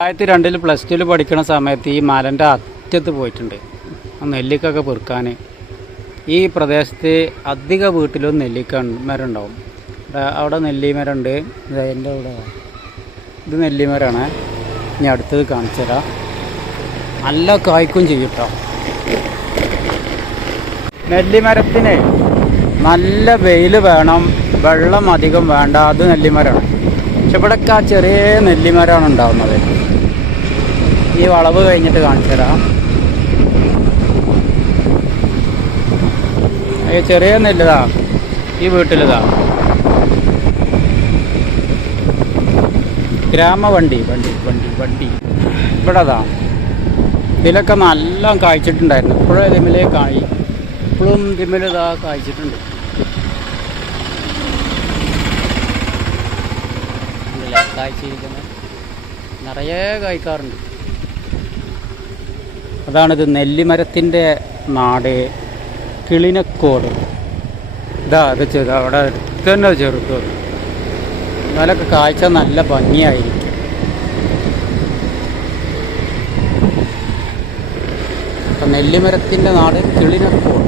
രണ്ടായിരത്തി രണ്ടിൽ പ്ലസ് ടുവിൽ പഠിക്കുന്ന സമയത്ത് ഈ മലന്റെ അറ്റത്ത് പോയിട്ടുണ്ട്. നെല്ലിക്കൊക്കെ പെറുക്കാൻ ഈ പ്രദേശത്ത് അധിക വീട്ടിലും നെല്ലിക്ക മരം ഉണ്ടാവും അവിടെ നെല്ലിമരം ഉണ്ട് എന്റെ അവിടെ ഇത് നെല്ലിമരമാണ് ഇനി അടുത്തത് കാണിച്ചു തരാം. നല്ല കായ്ക്കും ചെയ്യും കേട്ടോ നെല്ലിമരത്തിന് നല്ല വെയിൽ വേണം. വെള്ളം അധികം വേണ്ട. അത് നെല്ലിമരമാണ് പക്ഷെ ഇവിടെയൊക്കെ ആ ചെറിയ നെല്ലിമരമാണ് ഉണ്ടാവുന്നത്. ഈ വളവ് കഴിഞ്ഞിട്ട് കാണിച്ചു തരാം. ചെറിയ നെല്ലിതാ ഈ വീട്ടിലിതാ. ഗ്രാമ വണ്ടി വണ്ടി വണ്ടി. വണ്ടി ഇവിടെ അതാ ഇതിലൊക്കെ നല്ല കായ്ച്ചിട്ടുണ്ടായിരുന്നു. ഇപ്പോഴും ഇതിമിലേ കായി ഇപ്പോഴും ഇതിമിലിതാ കായ്ച്ചിട്ടുണ്ട്. കായ്ച്ചിരിക്കുന്നത് നിറയെ കായ്ക്കാറുണ്ട്. അതാണിത് നെല്ലിമരത്തിന്റെ നാട് കിളിനക്കോട്. ഇതാ അത് ചെറു അവിടെ അടുത്ത് തന്നെ ചെറുത്തു എന്നാലൊക്കെ കാഴ്ച നല്ല ഭംഗിയായിരിക്കും. നെല്ലിമരത്തിന്റെ നാട് കിളിനക്കോട്.